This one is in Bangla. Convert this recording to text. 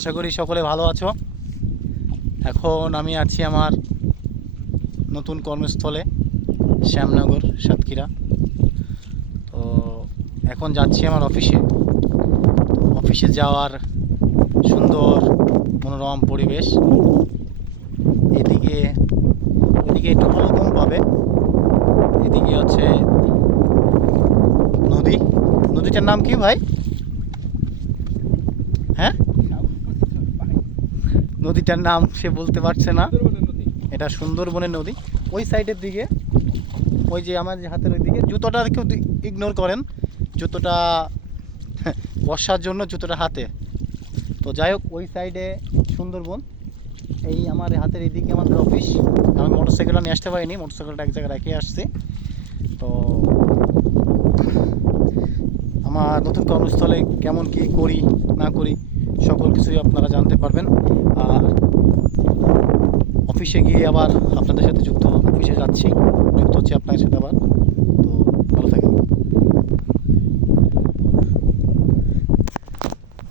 আশা করি সকলে ভালো আছো। এখন আমি আছি আমার নতুন কর্মস্থলে, শ্যামনগর, সাতক্ষীরা। তো এখন যাচ্ছি আমার অফিসে। তো অফিসে যাওয়ার সুন্দর মনোরম পরিবেশ। এদিকে এদিকে একটু ভালো কম পাবে। এদিকে হচ্ছে নদী। নদীটার নাম কি ভাই? হ্যাঁ, নদীটার নাম সে বলতে পারছে না। এটা সুন্দরবনের নদী। ওই সাইডের দিকে, ওই যে আমার যে হাতের ওই দিকে, জুতোটা কেউ ইগনোর করেন, জুতোটা বর্ষার জন্য জুতোটা হাতে। তো যাই হোক, ওই সাইডে সুন্দরবন। এই আমার হাতের এইদিকে আমাদের অফিস। আমি মোটরসাইকেলটা নিয়ে আসতে পারিনি, মোটরসাইকেলটা এক জায়গায় রেখে আসছি। তো আমার নতুন কর্মস্থলে কেমন কি করি না করি সকল কিছুই আপনারা জানতে পারবেন। আর অফিসে গিয়ে আবার আপনাদের সাথে অফিসে যাচ্ছি, যুক্ত হচ্ছি আপনাদের সাথে আবার।